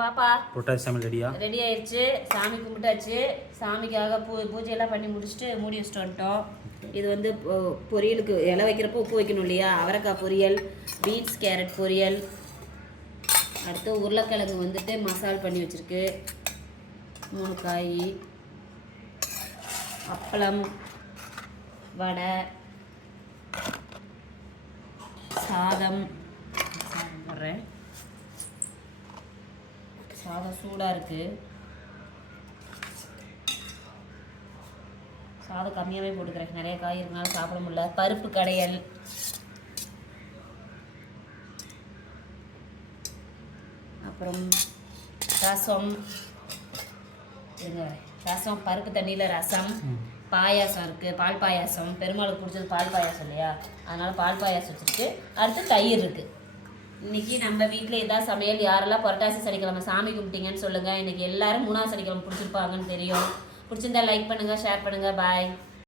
வாப்பா. புரட்டாசி சமையல் ரெடி ஆயிடுச்சு. சாமி கும்பிட்டாச்சு. சாமிக்காக பூஜையெல்லாம் பண்ணி முடிச்சுட்டு மூடி வச்சுட்டு வந்துட்டோம். இது வந்து பொரியலுக்கு இலை வைக்கிறப்போ உப்பு வைக்கணும் இல்லையா? அவரைக்காய் பொரியல், பீன்ஸ் கேரட் பொரியல், அடுத்து உருளைக்கிழங்கு வந்துட்டு மசால் பண்ணி வச்சுருக்கு, 3 காய், அப்பளம், வடை, சாதம் போடுறேன். சாதம் சூடாக இருக்குது. சாதம் கம்மியாகவே போட்டுக்கிறேன், நிறைய காய் இருந்தாலும் சாப்பிட முடியல. பருப்பு கடையல், அப்புறம் ரசம், ரசம் பருப்பு தண்ணியில் ரசம், பாயாசம் இருக்குது, பால் பாயாசம். பெருமாளுக்கு பிடிச்சது பால் பாயாசம் இல்லையா, அதனால் பால் பாயாசம் வச்சுருக்கு. அடுத்து தயிர் இருக்குது. இன்றைக்கி நம்ம வீட்டில் இதான் சமையல். யாரெல்லாம் புரட்டாசி சனிக்கிழமை சாமி கும்பிட்டீங்கன்னு சொல்லுங்கள். இன்றைக்கி எல்லோரும் 3ஆவது சனிக்கிழமை பிடிச்சிருப்பாங்கன்னு தெரியும். பிடிச்சிருந்தா லைக் பண்ணுங்கள், ஷேர் பண்ணுங்கள். பாய்.